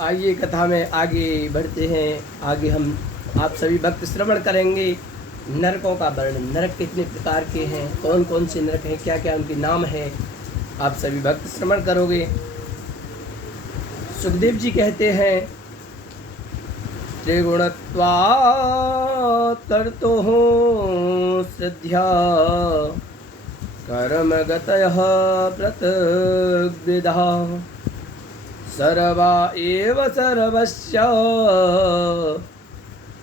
आइए कथा में आगे बढ़ते हैं। आगे हम आप सभी भक्त श्रवण करेंगे नरकों का वर्णन। नरक कितने प्रकार के हैं, कौन कौन से नरक हैं, क्या क्या उनके नाम हैं, आप सभी भक्त श्रवण करोगे। सुखदेव जी कहते हैं त्रिगुणत्वात् कर्तो श्रद्धा कर्मगतयः पृथग्विधः सर्वा एव सर्वस्य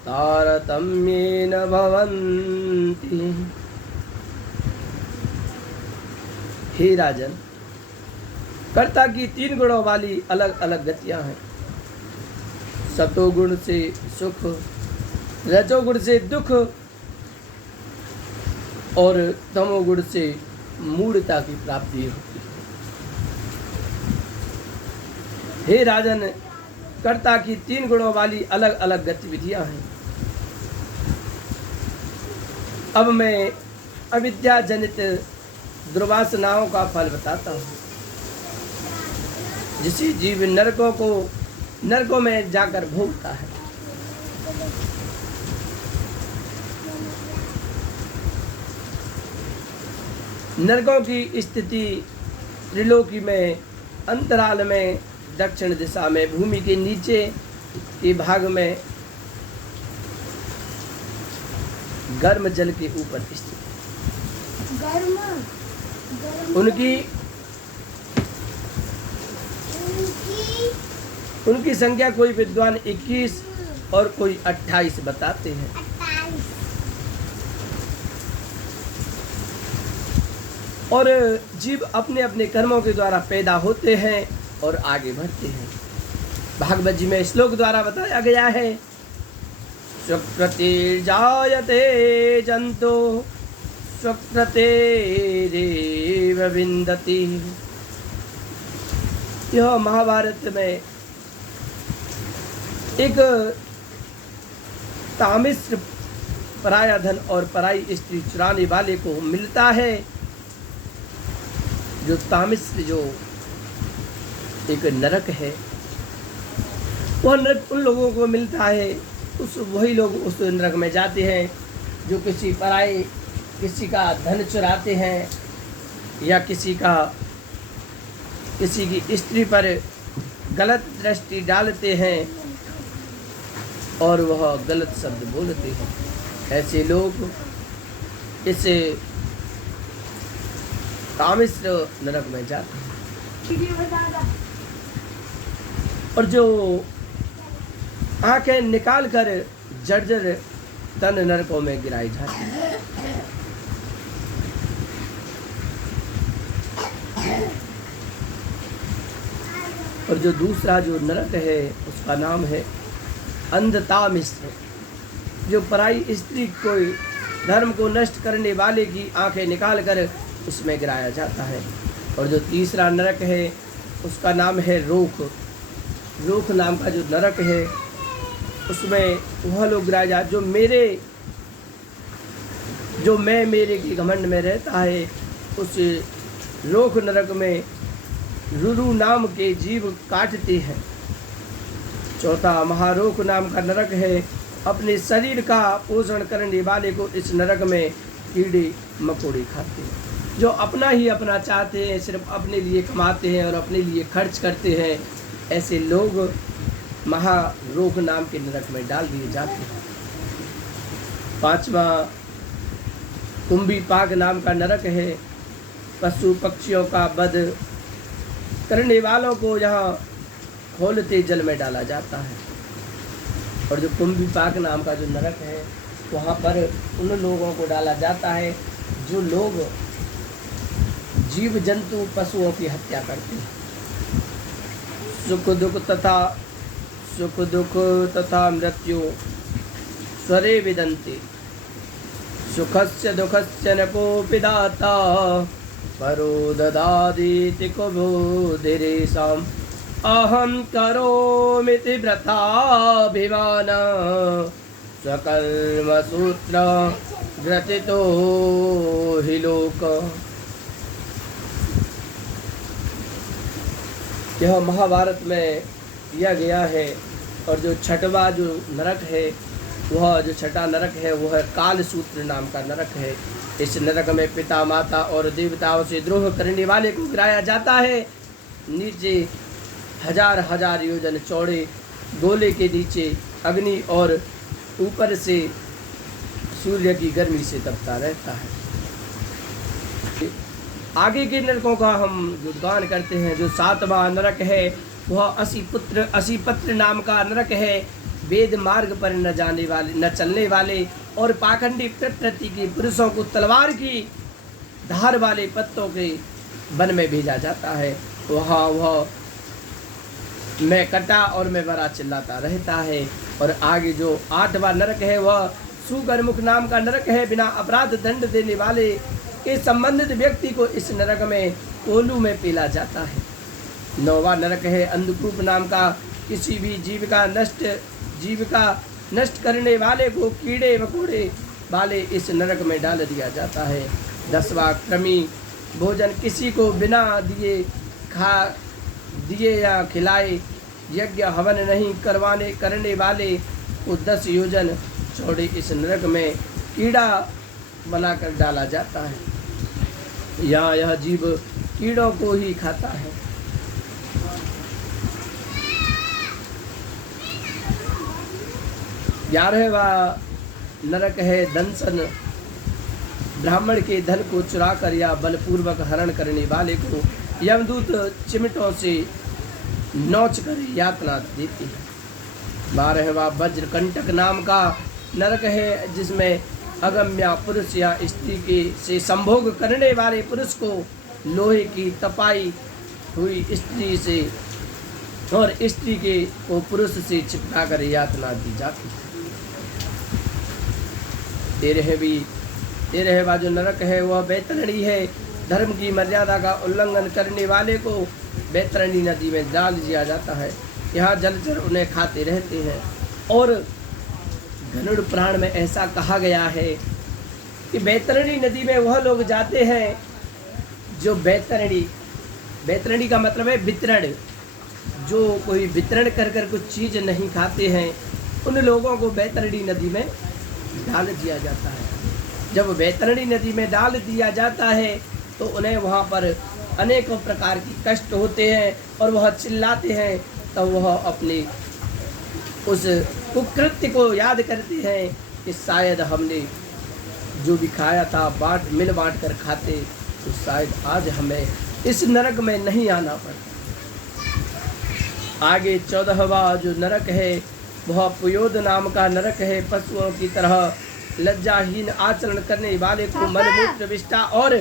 तारतम्येन भवन्ति। हे राजन, कर्ता की 3 गुणों वाली अलग अलग गतियां हैं। सतोगुण से सुख, रजोगुण से दुख और तमोगुण से मूढ़ता की प्राप्ति होती है। हे राजन, कर्ता की 3 गुणों वाली अलग अलग गतिविधियां हैं। अब मैं अविद्या जनित दुर्वासनाओं का फल बताता हूँ। जिसे जीव नरकों में जाकर भोगता है। नरकों की स्थिति त्रिलोकी में, अंतराल में, दक्षिण दिशा में, भूमि के नीचे के भाग में, गर्म जल के ऊपर स्थित। उनकी संख्या कोई विद्वान 21 और कोई 28 बताते हैं। और जीव अपने अपने कर्मों के द्वारा पैदा होते हैं और आगे बढ़ते हैं। भागवत जी में श्लोक द्वारा बताया गया है स्वप्रतिर्जायते जंतो स्वप्रतेरेव विन्दति। यह महाभारत में एक तामिश्र पराया धन और पराई स्त्री चुराने वाले को मिलता है। जो तामिश्र जो एक नरक है, वह नरक उन लोगों को मिलता है, वही लोग उस नरक में जाते हैं जो किसी का धन चुराते हैं या किसी की स्त्री पर गलत दृष्टि डालते हैं और वह गलत शब्द बोलते हैं। ऐसे लोग इस तामिश्र नरक में जाते हैं। और जो आंखें निकाल कर जर्जर तन नरकों में गिराई जाती है। और जो दूसरा जो नरक है उसका नाम है अंधतामिश्र। जो पराई स्त्री को धर्म को नष्ट करने वाले की आंखें निकाल कर उसमें गिराया जाता है। और जो तीसरा नरक है उसका नाम है रोख। रोख नाम का जो नरक है उसमें वह लोग गिराए जाते जो मैं मेरे की घमंड में रहता है। उस रोख नरक में रुरु नाम के जीव काटते हैं। चौथा महारोख नाम का नरक है। अपने शरीर का पोषण करने वाले को इस नरक में कीड़े मकोड़े खाते हैं। जो अपना चाहते हैं, सिर्फ अपने लिए कमाते हैं और अपने लिए खर्च करते हैं, ऐसे लोग महारोग नाम के नरक में डाल दिए जाते हैं। 5वां कुंभी पाग नाम का नरक है। पशु पक्षियों का वध करने वालों को यहाँ खोलते जल में डाला जाता है। और जो कुंभी पाग नाम का जो नरक है वहाँ पर उन लोगों को डाला जाता है जो लोग जीव जंतु पशुओं की हत्या करते हैं। सुख दुख तथा मृत्यु स्वरे विदन्ति। सुखस्य दुखस्य न कोऽपि दाता परो ददातीति कुबुधिरेषाम्। अहं करोमीति व्रताभिमान स्वकर्मसूत्र ग्रथितो हि लोक। यह महाभारत में किया गया है। और जो छठवा जो नरक है, वह जो छठा नरक है वह कालसूत्र नाम का नरक है। इस नरक में पिता माता और देवताओं से द्रोह करने वाले को गिराया जाता है। नीचे हजार हजार योजन चौड़े गोले के नीचे अग्नि और ऊपर से सूर्य की गर्मी से तपता रहता है। आगे के नरकों का हम गुणगान करते हैं। जो सातवां नरक है वह असीपत्र नाम का नरक है। वेद मार्ग पर न चलने वाले और पाखंडी प्रकृति के पुरुषों को तलवार की धार वाले पत्तों के वन में भेजा जाता है। वहाँ वह मैं कटा और मैं बड़ा चिल्लाता रहता है। और आगे जो आठवां नरक है वह सुगरमुख नाम का नरक है। बिना अपराध दंड देने वाले के संबंधित व्यक्ति को इस नरक में कोलू में पीला जाता है। नौवां नरक है अंधकूप नाम का। किसी भी जीविका नष्ट करने वाले को कीड़े मकोड़े वाले इस नरक में डाल दिया जाता है। 10वां क्रमी भोजन किसी को बिना दिए या खिलाए यज्ञ हवन नहीं करने वाले को 10 योजन चौड़े इस नरक में कीड़ा बनाकर डाला जाता है। यह जीव कीड़ों को ही खाता है। 11वां नरक है दंसन। ब्राह्मण के धन को चुराकर या बलपूर्वक हरण करने वाले को यमदूत चिमटों से नोच कर यातना देती है। 12वां वज्रकंटक नाम का नरक है, जिसमें अगम्या पुरुष या स्त्री के से संभोग करने वाले पुरुष को लोहे की तपाई हुई स्त्री से और स्त्री के को पुरुष से चिपका कर यातना दी जाती है। 13वां जो नरक है वह बैतरणी है। धर्म की मर्यादा का उल्लंघन करने वाले को बैतरणी नदी में डाल दिया जाता है। यहाँ जलचर उन्हें खाते रहते हैं। और गरुड़ पुराण में ऐसा कहा गया है कि बैतरणी नदी में वह लोग जाते हैं जो बैतरणी का मतलब है वितरण, जो कोई वितरण कर कुछ चीज़ नहीं खाते हैं, उन लोगों को बैतरणी नदी में डाल दिया जाता है। जब बैतरणी नदी में डाल दिया जाता है तो उन्हें वहाँ पर अनेकों प्रकार की कष्ट होते हैं और वह चिल्लाते हैं। तब वह अपनी उस कुकृत्य को याद करते हैं कि शायद हमने जो भी खाया था मिल बांट कर खाते तो शायद आज हमें इस नरक में नहीं आना पड़ता। आगे 14वां जो नरक है वह पुयोद नाम का नरक है। पशुओं की तरह लज्जाहीन आचरण करने वाले को मलमूत्र विष्ठा और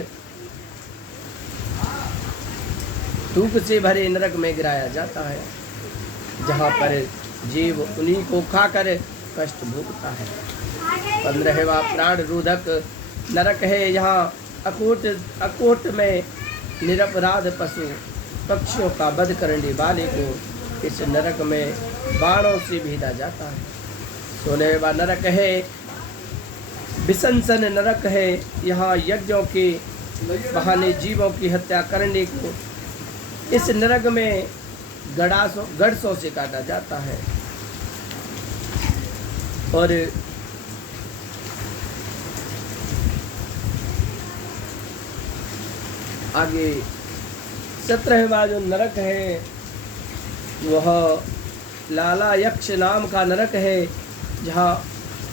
धूप से भरे नरक में गिराया जाता है, जहाँ पर जीव उन्हीं को खाकर कष्ट भोगता है। 15वां प्राण रोधक नरक है। यहाँ अकोट में निरपराध पशु पक्षियों का वध करने वाले को इस नरक में बाणों से भेजा जाता है। 16वां नरक है विसंसन नरक है। यहाँ यज्ञों के बहाने जीवों की हत्या करने को इस नरक में गड़सों से काटा जाता है। और आगे 17वां जो नरक है वह लाला यक्ष नाम का नरक है, जहाँ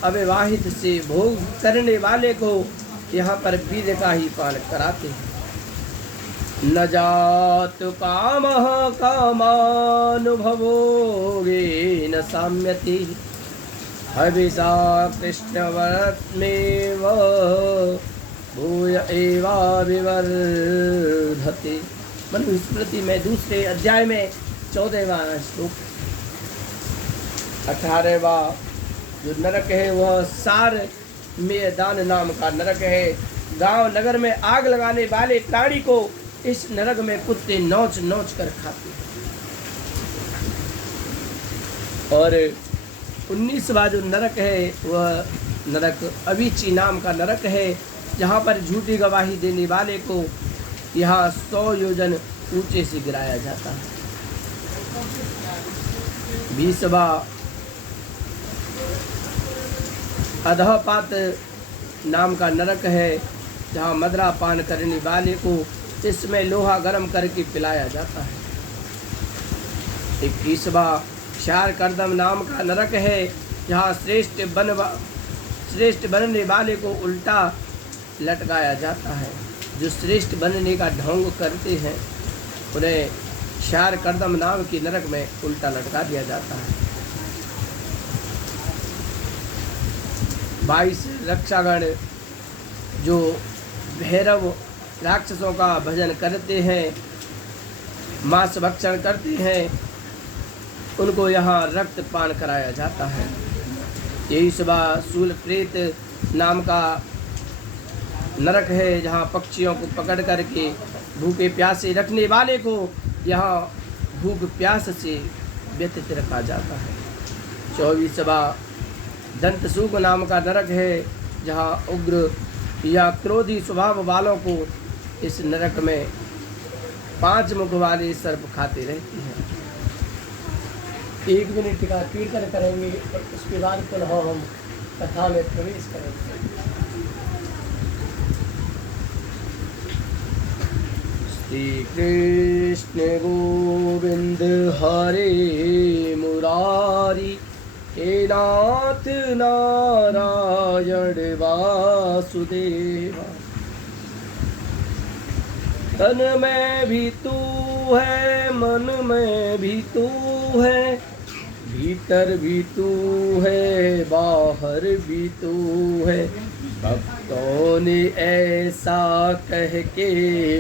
अविवाहित से भोग करने वाले को यहाँ पर बीज का ही पान कराते हैं। न जातु कामः कामानुभवोगे न साम्यति हविषा कृष्णवत्मेव भूय एवाविवर्धते। मनुस्मृति में दूसरे अध्याय में 14वां श्लोक। 18वां जो नरक है वह सार में दान नाम का नरक है। गांव नगर में आग लगाने वाले प्राणी को इस नरक में कुत्ते नोच कर खाते हैं। और 19वां जो नरक है वह नरक अवीची नाम का नरक है, जहाँ पर झूठी गवाही देने वाले को यहाँ 100 योजन ऊंचे से गिराया जाता है। 20वां अधोपात नाम का नरक है, जहाँ मदरा पान करने वाले को इसमें लोहा गर्म करके पिलाया जाता है। 21वां क्षार कर्दम नाम का नरक है, जहाँ श्रेष्ठ बनने वाले को उल्टा लटकाया जाता है। जो श्रेष्ठ बनने का ढोंग करते हैं उन्हें क्षार कर्दम नाम की नरक में उल्टा लटका दिया जाता है। 22 रक्षागण जो भैरव राक्षसों का भजन करते हैं, मांस भक्षण करते हैं, उनको यहाँ रक्त पान कराया जाता है। 23वां शूल प्रेत नाम का नरक है, जहाँ पक्षियों को पकड़ करके भूखे प्यासे रखने वाले को यहाँ भूख प्यास से व्यतीत रखा जाता है। 24वां दंतसूक नाम का नरक है, जहाँ उग्र या क्रोधी स्वभाव वालों को इस नरक में 5 मुख वाले सर्प खाते रहती हैं। 1 मिनट का कीर्तन करेंगे और उसके बाद पुनः हम कथा में प्रवेश करेंगे। श्री कृष्ण गोविंद हरे मुरारी, हे नाथ नारायण वासुदेवा। तन में भी तू है, मन में भी तू है, भीतर भी तू है, बाहर भी तू है। भक्तों ने ऐसा कह के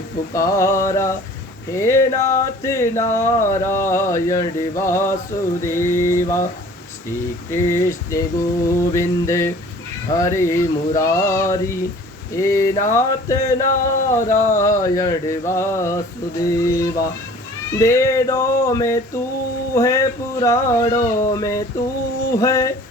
पुकारा, हे नाथ नारायण वासुदेवा। श्री कृष्ण गोविंद हरे मुरारी, हे नाथ नारायण वासुदेवा। वेदों में तू है, पुराणों में तू है,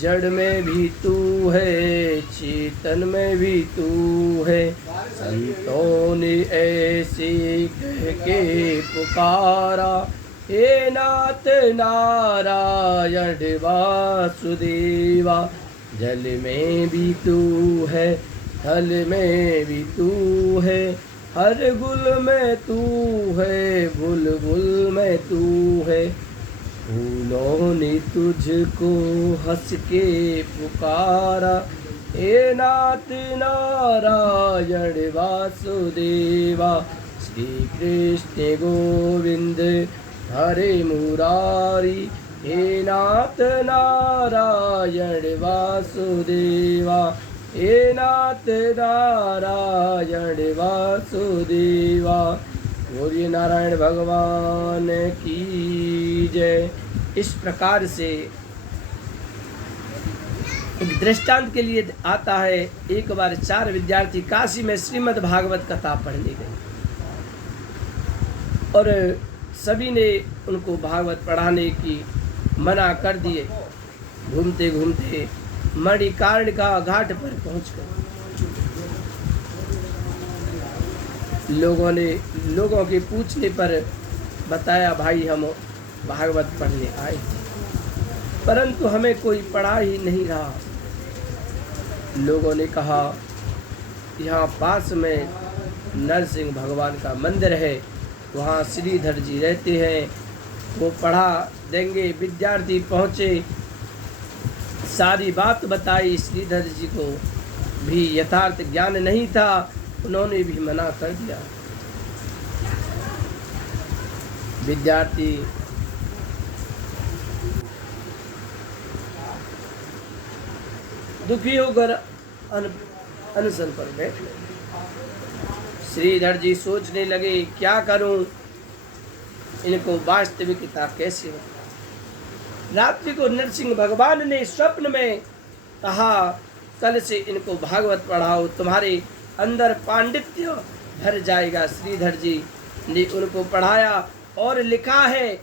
जड़ में भी तू है, चेतन में भी तू है। संतों ने ऐसे कह के पुकारा, हे नाथ नारायण वासुदेवा। जल में भी तू है, थल में भी तू है, हर गुल में तू है, बुलबुल में तू है। फूलों ने तुझको हंस के पुकारा, हे नाथ नारायण वासुदेवा। श्री कृष्ण गोविंद हरे मुरारी, हे नाथ नारायण वासुदेवा, हे नाथ नारायण वासुदेवा। बोलिए नारायण भगवान की जय। इस प्रकार से एक दृष्टांत के लिए आता है। एक बार 4 विद्यार्थी काशी में श्रीमद् भागवत कथा पढ़ने गए और सभी ने उनको भागवत पढ़ाने की मना कर दिए। घूमते घूमते मणिकर्णिका घाट पर पहुंचकर लोगों के पूछने पर बताया, भाई हम भागवत पढ़ने आए थे, परंतु हमें कोई पढ़ा ही नहीं रहा। लोगों ने कहा, यहाँ पास में नरसिंह भगवान का मंदिर है, वहाँ श्रीधर जी रहते हैं, वो पढ़ा देंगे। विद्यार्थी पहुँचे, सारी बात बताई। श्रीधर जी को भी यथार्थ ज्ञान नहीं था, उन्होंने भी मना कर दिया। विद्यार्थी दुखी होकर अनशन पर बैठ गए। श्रीधर जी सोचने लगे, क्या करूं, इनको वास्तविकता कैसे हो। रात्रि को नरसिंह भगवान ने स्वप्न में कहा, कल से इनको भागवत पढ़ाओ, तुम्हारे अंदर पांडित्य भर जाएगा। श्रीधर जी ने उनको पढ़ाया और लिखा है,